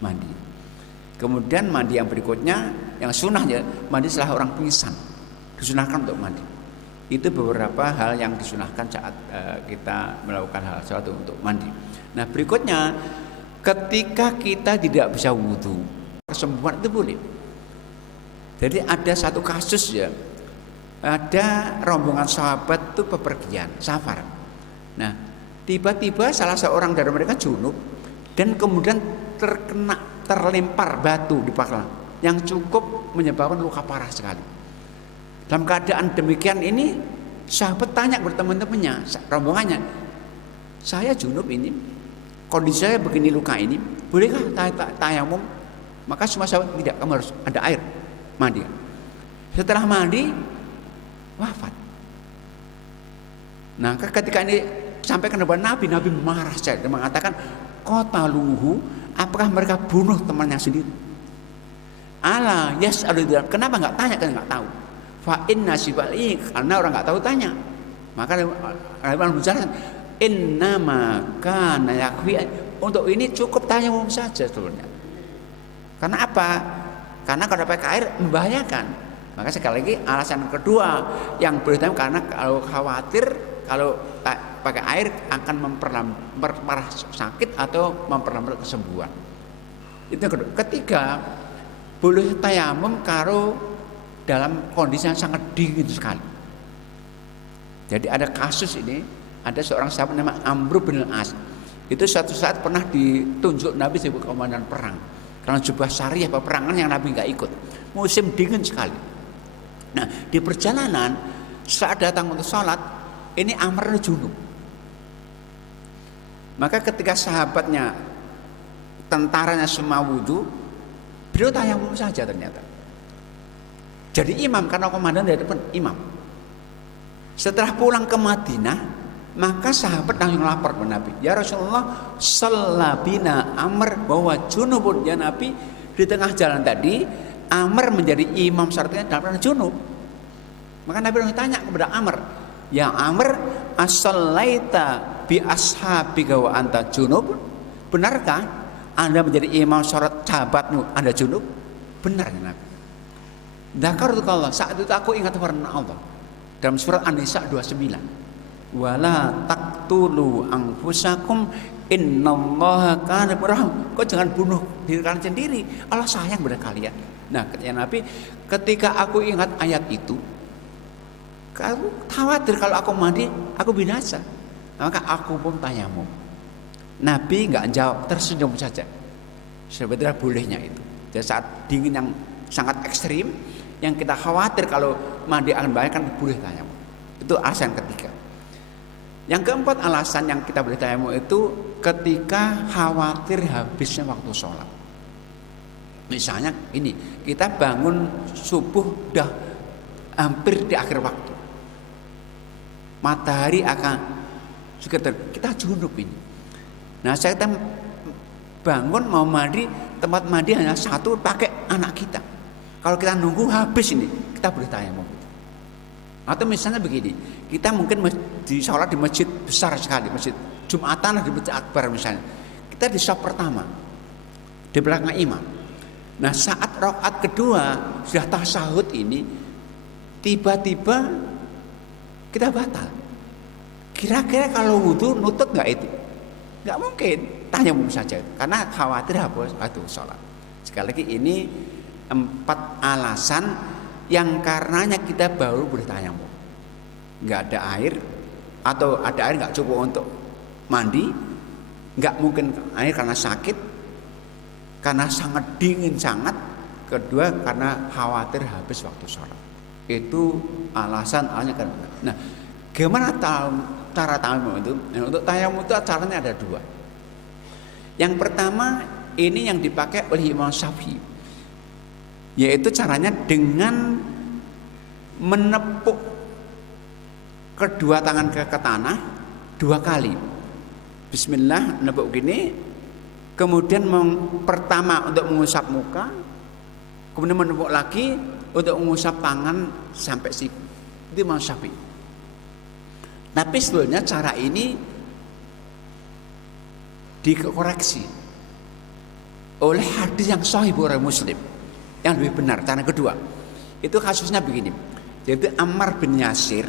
mandi. Kemudian mandi yang berikutnya yang sunnahnya mandi setelah orang pingsan. Disunahkan untuk mandi. Itu beberapa hal yang disunahkan saat kita melakukan hal sesuatu untuk mandi. Nah berikutnya, ketika kita tidak bisa wudhu, kesembuhan itu boleh. Jadi ada satu kasus ya, ada rombongan sahabat itu bepergian, safar. Nah tiba-tiba salah seorang dari mereka junub dan kemudian terlempar batu di kepala yang cukup menyebabkan luka parah sekali. Dalam keadaan demikian ini, sahabat tanya kepada teman-temannya, rombongannya, saya junub ini, kondisi saya begini, luka ini, bolehkah tayamum? Maka semua sahabat, tidak, kamu harus ada air, mandi. Setelah mandi, wafat. Nah ketika ini sampai ke depan Nabi marah saja, dia mengatakan, qataluhu, apakah mereka bunuh temannya sendiri? Ala yas'alu, kenapa nggak tanya, kan nggak tahu. Fa inna sibali, karena orang nggak tahu tanya. Maka Nabi menjelaskan inna maka yakfi, untuk ini cukup tayamum saja sebetulnya. Karena apa? Karena kalau pakai air membahayakan. Maka sekali lagi alasan kedua yang boleh tayamum, karena kalau khawatir kalau pakai air akan memperparah sakit atau memperlambat kesembuhan. Itu yang kedua. Ketiga, boleh tayamum kalau dalam kondisi yang sangat dingin sekali. Jadi ada kasus ini, ada seorang sahabat nama Amr bin Al-As. Itu suatu saat pernah ditunjuk Nabi sebagai komandan perang. Karena jubah syariah peperangan yang Nabi nggak ikut. Musim dingin sekali. Nah, di perjalanan saat datang untuk sholat, ini Amr junub. Maka ketika sahabatnya, tentaranya semua wudhu, beliau tayamum saja ternyata. Jadi imam, karena komandan dari depan imam. Setelah pulang ke Madinah, maka sahabat langsung lapor ke Nabi, ya Rasulullah, sallabina Amr bahwa junubun, ya Nabi, di tengah jalan tadi Amr menjadi imam syariatnya dalam keadaan junub. Maka Nabi langsung tanya kepada Amr, ya Amr, as-sallaita bi ashabika wa anta junub? Benarkah Anda menjadi imam syariat sahabatmu Anda junub? Benar ya Nabi. Dzakartukallah, saat itu aku ingat firman Allah dalam surat An-Nisa 29. Wala taqtulu anfusakum innallaha kana birahim. Kau jangan bunuh diri kalian sendiri, Allah sayang pada kalian. Nah, kata Nabi, ketika aku ingat ayat itu, aku khawatir kalau aku mandi aku binasa. Maka aku pun tayamum. Nabi enggak jawab, tersenyum saja. Sebetulnya bolehnya itu. Jadi saat dingin yang sangat ekstrim, yang kita khawatir kalau mandi akan bahaya, kan boleh tayamum. Itu alasan ketiga. Yang keempat alasan yang kita boleh tayamum itu ketika khawatir habisnya waktu sholat. Misalnya ini, kita bangun subuh udah hampir di akhir waktu, matahari akan sekitar, kita junub ini. Nah, saya bangun mau mandi, tempat mandi hanya satu, pakai anak kita. Kalau kita nunggu habis ini, kita boleh tayamum. Atau misalnya begini, kita mungkin di sholat di masjid besar sekali, masjid Jumatan di Masjid Akbar misalnya, kita di shaf pertama, di belakang imam. Nah, saat rakaat kedua sudah tasyahud ini, tiba-tiba kita batal. Kira-kira kalau wudhu nutut nggak itu? Nggak mungkin, tayamum saja, karena khawatir habis waktu sholat. Sekali lagi ini 4 alasan yang karenanya kita baru boleh tayamum. Nggak ada air, atau ada air nggak cukup untuk mandi, nggak mungkin air karena sakit, karena sangat dingin sangat, kedua karena khawatir habis waktu sholat. Itu alasan-alasannya kan. Nah, gimana cara tayamum itu? Nah, untuk tayamum itu caranya ada 2. Yang pertama ini yang dipakai oleh Imam Syafi'i, yaitu caranya dengan menepuk kedua tangan ke tanah 2 kali. Bismillah, menepuk gini, kemudian pertama untuk mengusap muka, kemudian menepuk lagi untuk mengusap tangan sampai siku. Itu Imam Syafi'i. Tapi sebetulnya cara ini dikoreksi oleh hadis yang sahih Bukhari Muslim yang lebih benar. Cara kedua itu kasusnya begini, yaitu Ammar bin Yasir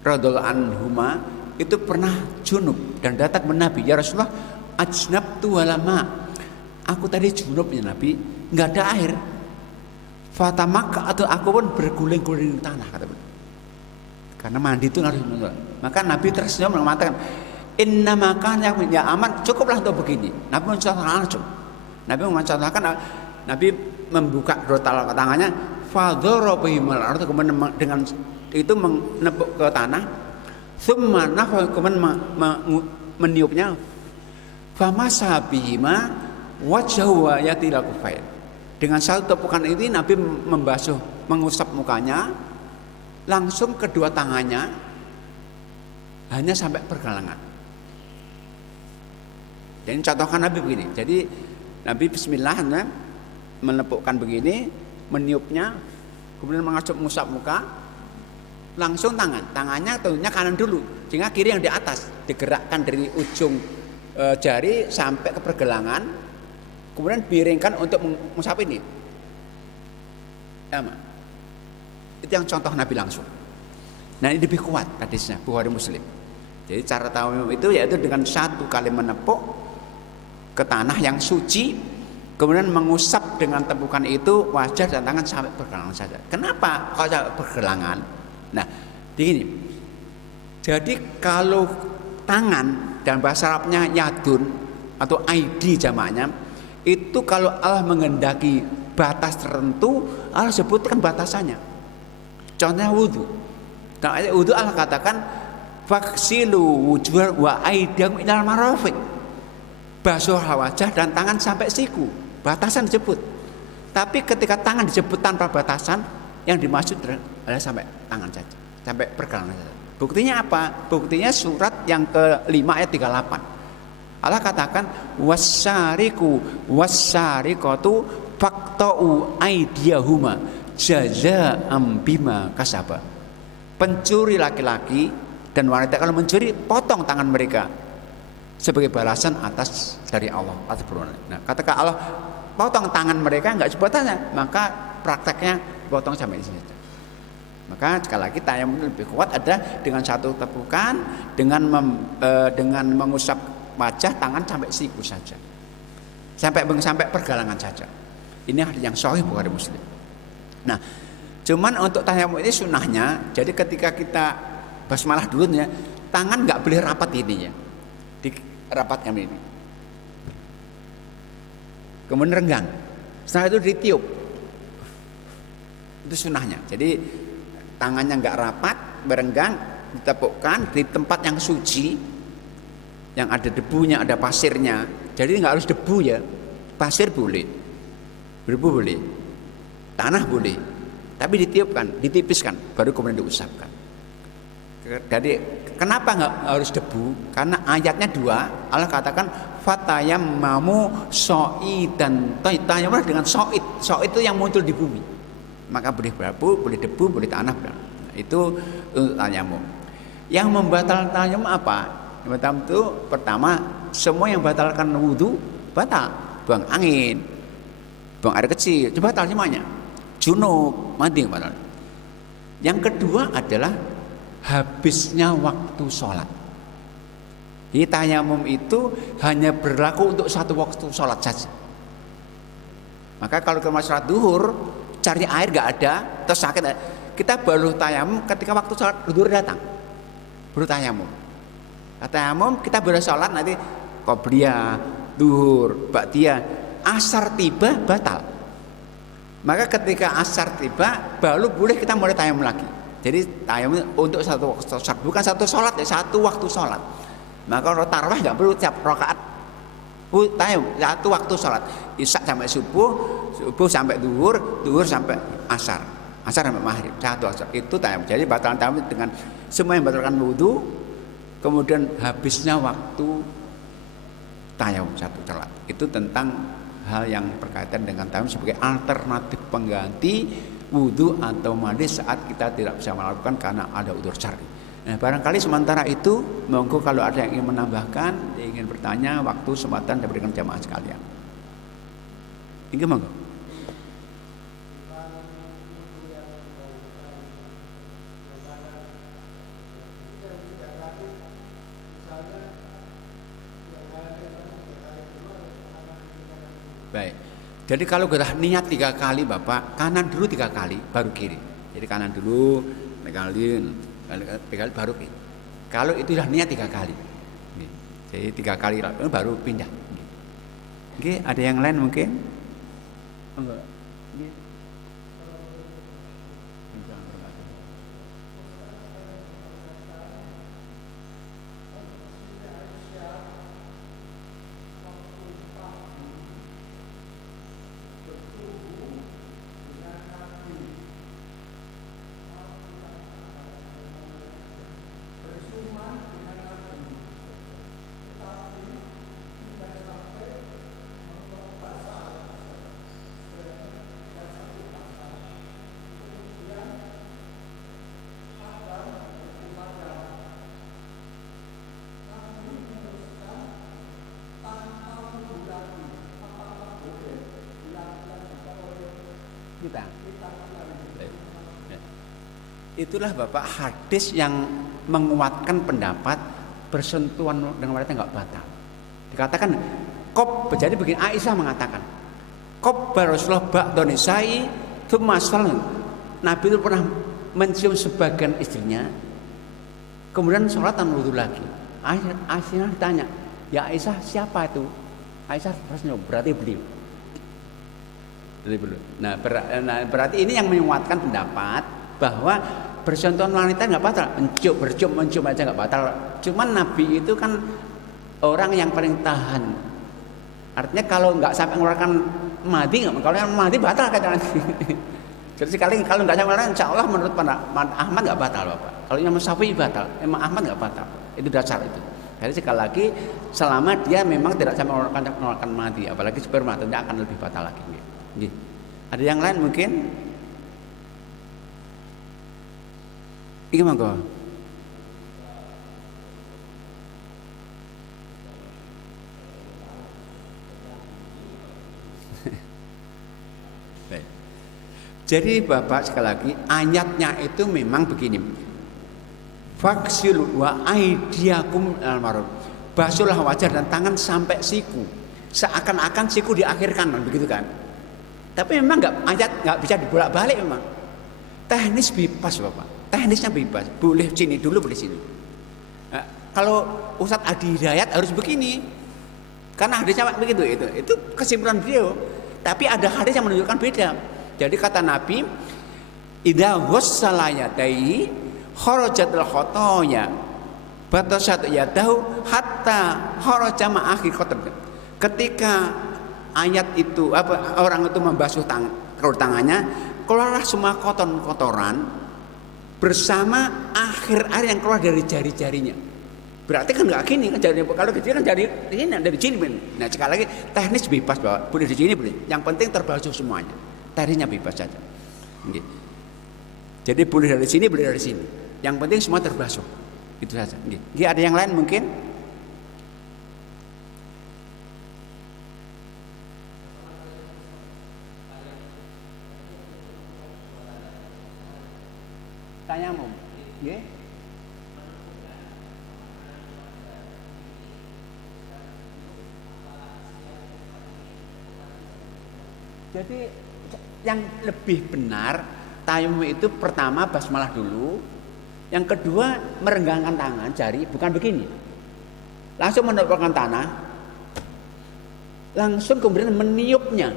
radhiyallahu anhuma itu pernah junub dan datang ke Nabi, ya Rasulullah, ajnabtu walama, aku tadi junub ya Nabi, nggak ada air. Fatamaka, atau aku pun berguling-guling di tanah, kata Nabi. Karena mandi itu harus menurut. Maka Nabi tersenyum mengatakan, inna makan yang ya aman, cukuplah untuk begini. Nabi mencontohkan langsung. Nabi mencontohkan, Nabi membuka kedua tangannya, fadharabu bimal ardu, kemudian dengan itu menepuk ke tanah, thumma nafakha, kemudian meniupnya, famasa bihima wajhahu wa yatil kufain. Dengan satu tepukan ini Nabi membasuh, mengusap mukanya, langsung kedua tangannya hanya sampai pergelangan. Jadi contohkan Nabi begini. Jadi Nabi bismillah menepukkan begini, meniupnya, kemudian mengusap muka, langsung tangannya tentunya kanan dulu, sehingga kiri yang di atas, digerakkan dari ujung jari sampai ke pergelangan, kemudian miringkan untuk mengusap ini. Ya, itu yang contoh Nabi langsung. Nah, ini lebih kuat hadisnya, Bukhari Muslim. Jadi cara tayamum itu yaitu dengan satu kali menepuk ke tanah yang suci, kemudian mengusap dengan tepukan itu wajah dan tangan sampai pergelangan saja. Kenapa kalau sampai pergelangan? Nah, begini. Jadi kalau tangan dan bahasa Arabnya yadun atau aidi jamaknya, itu kalau Allah menghendaki batas tertentu, Allah sebutkan batasannya. Contohnya wudu. Dalam ayat wudu Allah katakan faksilu wujuh wa aidiakum ilal marafiq. Basuhlah wajah dan tangan sampai siku. Batasan disebut. Tapi ketika tangan disebut tanpa batasan, yang dimaksud adalah sampai tangan saja, sampai pergelangan saja. Buktinya apa? Buktinya surat yang kelima ayat 38. Allah katakan wasyariku wasyariqatu faqta'u aydiyahuma jazaa'am bima kasaba. Pencuri laki-laki dan wanita kalau mencuri, potong tangan mereka sebagai balasan atas dari Allah atas perbuatan. Nah, katakan Allah potong tangan mereka enggak sebutannya, maka prakteknya potong sampai di sini. Maka sekali lagi tayamum lebih kuat ada dengan satu tepukan, dengan mengusap wajah, tangan sampai siku saja, sampai pergelangan saja. Ini hadis yang sahih Bukhari Muslim. Nah, cuman untuk tayamum ini sunahnya, jadi ketika kita basmalah dulu ya, tangan nggak boleh rapat ini ya, dirapatkan ini, kemudian renggang, setelah itu ditiup. Itu sunahnya. Jadi tangannya nggak rapat, berenggang, ditepukkan di tempat yang suci, yang ada debunya, ada pasirnya. Jadi nggak harus debu ya, pasir boleh, debu boleh, tanah boleh, tapi ditiupkan, ditipiskan, baru kemudian diusapkan. Jadi kenapa nggak harus debu? Karena ayatnya dua, Allah katakan fatayammamu so'idan, tayamum dengan so'id itu yang muncul di bumi. Maka boleh batu, boleh debu, boleh tanah. Nah, itu untuk tayamum. Yang membatalkan tayamum apa? Yang batal itu pertama, semua yang batalkan wudu batal. Buang angin, buang air kecil, itu batal semuanya. Junub, mandi batal. Yang kedua adalah habisnya waktu sholat. Jadi tayamum itu hanya berlaku untuk satu waktu sholat saja. Maka kalau ke sholat duhur, cari air nggak ada, terus sakit, kita baru tayamum ketika waktu sholat duhur datang, baru tayamum. Tayamum kita baru sholat nanti qobliyah, duhur, ba'diyah, asar tiba batal. Maka ketika asar tiba baru boleh kita mulai tayamum lagi. Jadi tayamum untuk satu waktu sholat, bukan satu sholat ya, satu waktu sholat. Maka kalau tarawih nggak perlu tiap rakaat tayamum, satu waktu sholat, isya sampai subuh sampai duhur sampai asar sampai maghrib, satu asar itu tayamum. Jadi batalan tayamum dengan semua yang batalkan wudu, kemudian habisnya waktu tayamum satu sholat. Itu tentang hal yang berkaitan dengan tayamum sebagai alternatif pengganti wudu atau mandi saat kita tidak bisa melakukan karena ada udzur syar'i. Nah, barangkali sementara itu, monggo kalau ada yang ingin menambahkan, ingin bertanya, waktu kesempatan diberikan jamaah sekalian. Ini monggo. Baik. Jadi kalau kita niat 3 kali Bapak, kanan dulu 3 kali, baru kiri. Jadi kanan dulu, kali baru kiri. Kalau itu sudah niat 3 kali, jadi 3 kali baru pindah. Oke, ada yang lain mungkin? Enggak. Itulah Bapak hadis yang menguatkan pendapat bersentuhan dengan wanita nggak batal. Dikatakan kop, jadi begini, Aisyah mengatakan kop Rasulullah ba'da nisa'i tsumma salam. Nabi itu pernah mencium sebagian istrinya, kemudian sholat dan wudhu lagi. Aisyah ditanya, ya Aisyah siapa itu? Aisyah tersenyum, berarti beliau. Nah, berarti ini yang menguatkan pendapat bahwa bersentuhan wanita nggak batal, mencium aja nggak batal. Cuman Nabi itu kan orang yang paling tahan. Artinya kalau nggak sampai mengeluarkan madi, kalau yang madi batal kata Nabi. Jadi sekali kalau nggak sampai mengeluarkan, insya Allah menurut Ahmad nggak batal Bapak. Kalau Imam Syafi'i batal, Imam Ahmad nggak batal. Itu dasar itu. Jadi sekali lagi selama dia memang tidak sampai mengeluarkan madi, apalagi sperma, tentunya akan lebih batal lagi. Ada yang lain mungkin? Iki monggo. Baik. Jadi Bapak sekali lagi ayatnya itu memang begini. Faksilu wa aidiakum al-marud. Basuhlah wajah dan tangan sampai siku. Seakan-akan siku diakhirkan, begitu kan? Tapi memang ayat nggak bisa dibolak-balik memang. Teknis bebas Bapak. Teknisnya bebas. Boleh sini dulu, boleh sini. Nah, kalau Ustadz Adi Hidayat harus begini. Karena hadisnya begitu itu kesimpulan beliau. Tapi ada hadis yang menunjukkan beda. Jadi kata Nabi, idza ghassala yadayhi kharajatul khotoya batasat yadahu hatta kharaja ma'akhi khotob. Ketika ayat itu orang itu membasuh tangannya, keluarlah semua kotoran bersama akhir air yang keluar dari jari-jarinya. Berarti kan nggak gini kan jari, kalau kecil kan dari sini. Nah sekali lagi teknis bebas Bapak, boleh di sini boleh. Yang penting terbasuh semuanya. Teknisnya bebas saja. Jadi boleh dari sini, boleh dari sini. Yang penting semua terbasuh. Itu saja. Ada yang lain mungkin? Tayamum. Nggih. Jadi yang lebih benar tayamum itu pertama basmalah dulu, yang kedua merenggangkan tangan jari, bukan begini. Langsung mendapatkan tanah, langsung kemudian meniupnya.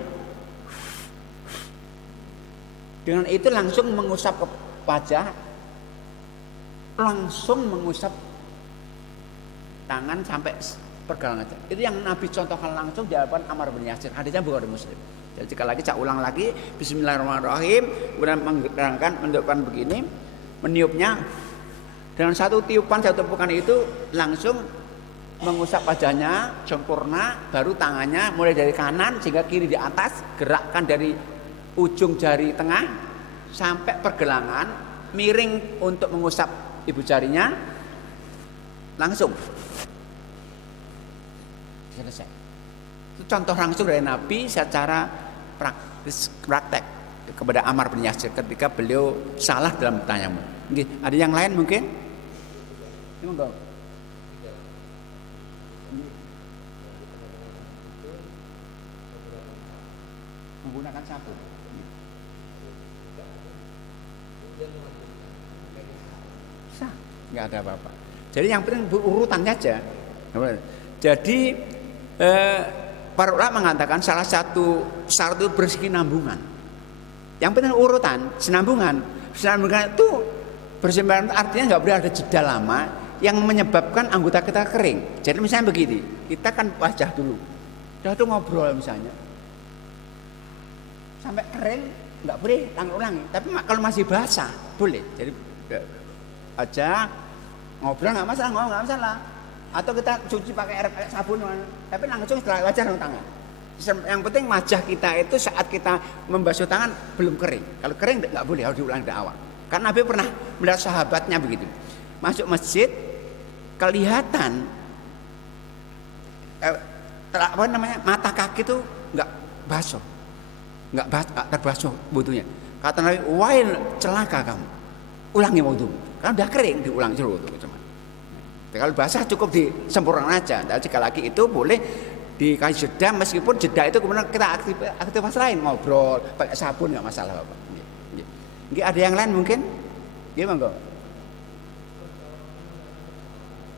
Dengan itu langsung mengusap ke wajah, langsung mengusap tangan sampai pergelangan. Itu yang Nabi contohkan langsung di hadapan Ammar bin Yasir. Hadisnya Bukhari Muslim. Jadi sekali lagi saya ulang lagi, Bismillahirrahmanirrahim, kemudian mendapatkan begini, meniupnya dengan satu tiupan, satu tepukan itu langsung mengusap wajahnya sempurna, baru tangannya mulai dari kanan sehingga kiri di atas, gerakkan dari ujung jari tengah sampai pergelangan, miring untuk mengusap ibu jarinya, langsung selesai. Itu contoh langsung dari Nabi secara praktek kepada Ammar bin Yasir ketika beliau salah dalam tayamum. Ada yang lain mungkin? Monggo. Menggunakan sabun. Sah, nggak ada apa-apa. Jadi yang penting urutan saja. Jadi para ulama mengatakan salah satu syarat itu berkesinambungan. Yang penting urutan, senambungan. Senambungan itu berkesinambungan artinya nggak boleh ada jeda lama yang menyebabkan anggota kita kering. Jadi misalnya begini, kita kan wajah dulu, kita tuh ngobrol misalnya, sampai kering nggak boleh ulang-ulangi. Tapi kalau masih basah boleh. Jadi aja ngobrol nggak masalah. Atau kita cuci pakai air sabun, tapi langsung setelah wajah dan tangan. Yang penting wajah kita itu saat kita membasuh tangan belum kering. Kalau kering nggak boleh, harus diulang dari awal. Karena Nabi pernah melihat sahabatnya begitu, masuk masjid kelihatan mata kaki itu nggak basuh, nggak terbasuh butuhnya. Kata Nabi, wah celaka kamu, ulangi wudu. Kalau udah kering diulang dulu tuh cuma. Kalau basah cukup disempurnakan aja. Dan sekali lagi itu boleh dikasih jeda, meskipun jeda itu kemudian kita aktivitas lain, ngobrol, pakai sabun nggak masalah Bapak. Nggih, ada yang lain mungkin? Nggih monggo.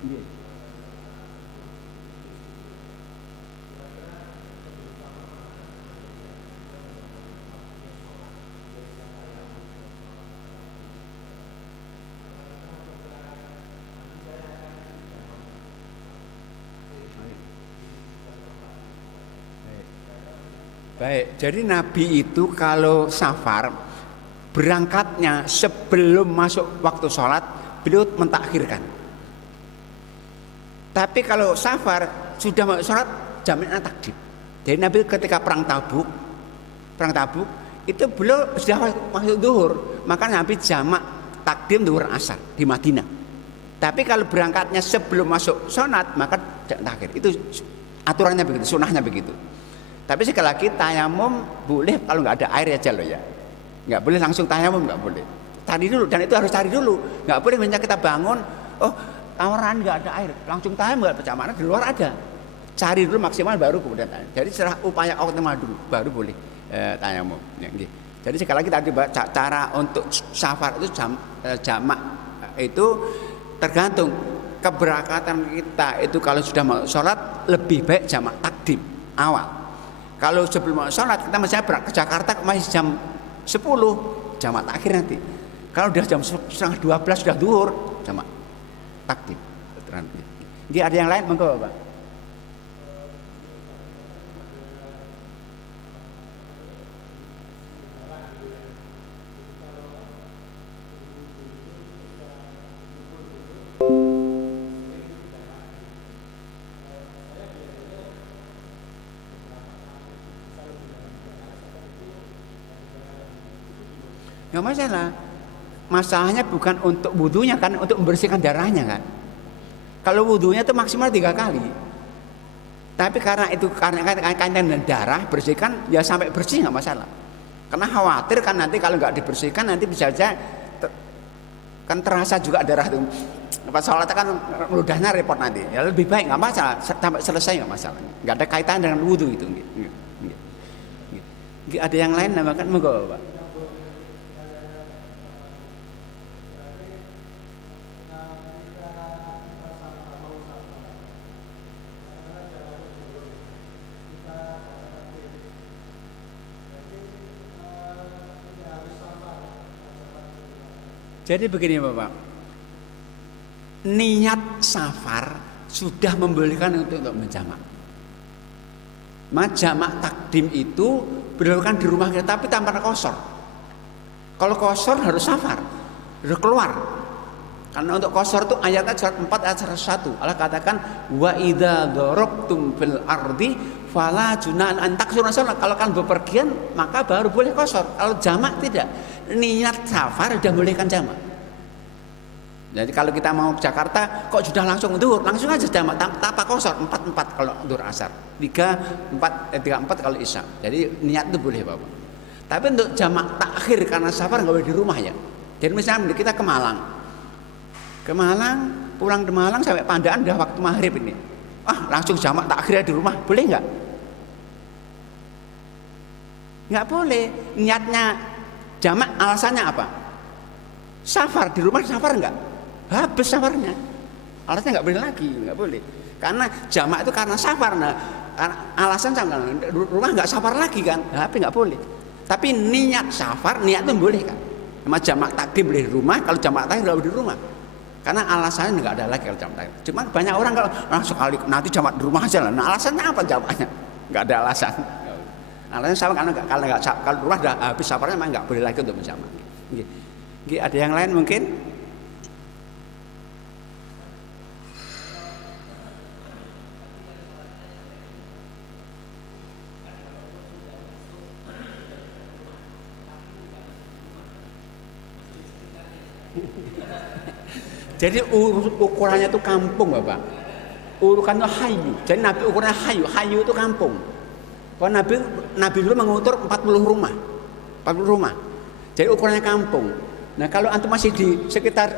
Nggih. Baik, jadi Nabi itu kalau safar berangkatnya sebelum masuk waktu sholat, beliau mentakhirkan. Tapi kalau safar sudah masuk sholat, jamaknya takdim. Jadi Nabi ketika perang Tabuk itu beliau sudah masuk zuhur, maka Nabi jamak takdim zuhur asar di Madinah. Tapi kalau berangkatnya sebelum masuk sholat, maka takhir. Itu aturannya begitu, sunahnya begitu. Tapi sekali lagi tayamum boleh kalau nggak ada air aja loh ya. Nggak boleh langsung tayamum, nggak boleh. Cari dulu, dan itu harus cari dulu. Nggak boleh misalnya kita bangun, oh tawaran nggak ada air, langsung tayamum nggak percaya, mana di luar ada. Cari dulu maksimal baru kemudian tayamum. Jadi serah upaya optimal dulu, baru boleh tayamum. Ya, gitu. Jadi sekali lagi tadi cara untuk safar itu jamak itu tergantung keberangkatan kita itu. Kalau sudah mau sholat lebih baik jamak takdim awal. Kalau sebelum mau sholat kita misalnya berangkat ke Jakarta masih jam 10, jamak takhir nanti. Kalau udah jam 11:30 sudah zuhur, jamak takdim. Jadi ada yang lain monggo Pak. Nggak masalah. Masalahnya bukan untuk wudhunya kan, untuk membersihkan darahnya kan. Kalau wudhunya itu maksimal 3 kali. Tapi karena itu karena kaitan dengan darah, bersihkan ya sampai bersih nggak masalah. Karena khawatir kan nanti kalau nggak dibersihkan nanti bisa saja kan terasa juga darah itu. Pas sholat kan ludahnya repot nanti. Ya lebih baik nggak masalah sampai selesai nggak masalah. Nggak ada kaitan dengan wudhu itu. Ada yang lain namakan monggo Pak. Jadi begini Bapak, niat safar sudah membolehkan untuk menjamak. Jamak takdim itu dilakukan di rumah kita, tapi tanpa kosor. Kalau kosor harus safar, harus keluar. Karena untuk kosor itu ayatnya surat 4 ayat 101. Allah katakan wa idza darabtum fil ardi fala junahan an taksuru salat. Kalau kan bepergian maka baru boleh kosor. Kalau jamak tidak. Niat safar sudah bolehkan jamak. Jadi kalau kita mau ke Jakarta kok sudah langsung zuhur, langsung aja jamak tanpa kosor 4 kalau zuhur asar, 3 4 kalau isya. Jadi niat itu boleh Bapak. Tapi untuk jamak takhir karena safar nggak boleh di rumah ya. Jadi misalnya kita ke Malang, pulang ke Malang sampai Pandaan udah waktu maghrib ini. Langsung jamak takhir di rumah, boleh nggak? Nggak boleh. Niatnya jamak alasannya apa? Safar, di rumah safar nggak? Habis safarnya. Alasannya nggak boleh lagi, nggak boleh. Karena jamak itu karena safar. Nah, alasan sama rumah nggak safar lagi kan? Tapi nggak boleh. Tapi niat safar, niat itu boleh kan? Sama jamak takdim boleh di rumah, kalau jamak takhir nggak boleh di rumah. Karena alasannya nggak ada lagi kalau jamak takhir. Cuma banyak orang kalau sekali nanti jamak di rumah aja lah. Nah alasannya apa jamaknya? Nggak ada alasan. Alasannya sama karena kalau rumah sudah habis safarnya memang nggak boleh lagi untuk menjamak. Ada yang lain mungkin? Jadi ukurannya itu kampung Bapak. Urukannya hayu. Jadi Nabi ukurannya hayu. Hayu itu kampung. Kalau Nabi dulu mengutur 40 rumah. 40 rumah. Jadi ukurannya kampung. Nah kalau antum masih di sekitar,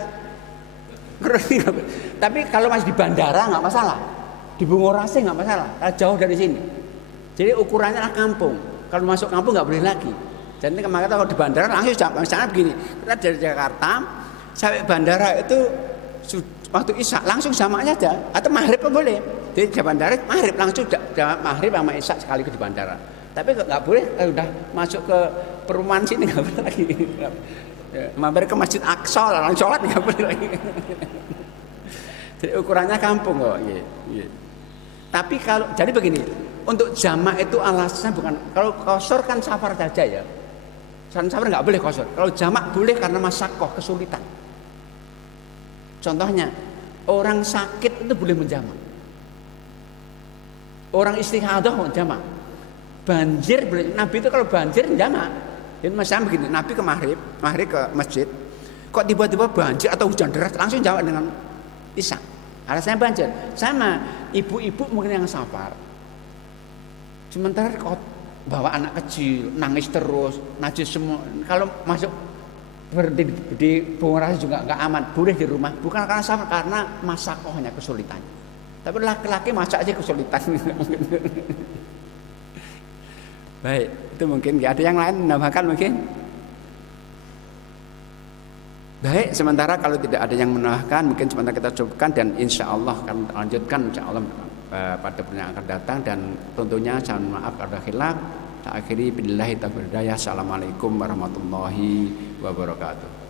tapi kalau masih di bandara nggak masalah, di Bungorase nggak masalah, kalau jauh dari sini. Jadi ukurannya lah kampung. Kalau masuk kampung nggak boleh lagi. Jadi kemarin kalau di bandara langsung misalnya begini, kita dari Jakarta sampai bandara itu waktu isya langsung jamaknya aja, atau maghrib pun boleh. Jadi di bandara maghrib langsung maghrib sama isya sekali di bandara. Tapi nggak boleh udah masuk ke perumahan sini nggak boleh lagi. Mampir ke Masjid Aqsa langsung sholat nggak boleh lagi. Jadi ukurannya kampung kok. Iya. Tapi kalau jadi begini, untuk jamak itu alasannya bukan kalau kosor kan safar saja ya. Safar nggak boleh kosor. Kalau jamak boleh karena masakoh kesulitan. Contohnya orang sakit itu boleh menjamak. Orang istihadah mau jamak. Banjir boleh. Nabi itu kalau banjir jamak. Jadi misalnya begini, Nabi ke maghrib ke masjid, kok tiba-tiba banjir atau hujan deras langsung jawab dengan isya. Alasannya banjir. Sama ibu-ibu mungkin yang safar. Sementara kok bawa anak kecil nangis terus, najis semua. Kalau masuk berhenti di Bungorase juga nggak aman. Boleh di rumah, bukan karena safar, karena masakohnya kesulitan. Tapi laki-laki masak aja kesulitan. Baik, itu mungkin ada yang lain menambahkan mungkin. Baik, sementara kalau tidak ada yang menambahkan, mungkin sementara kita cukupkan dan insya Allah akan lanjutkan insya Allah pada pertemuan yang akan datang dan tentunya jangan maaf ada khilaf. Akhiri billahi taufiq hidayah. Assalamualaikum warahmatullahi wabarakatuh.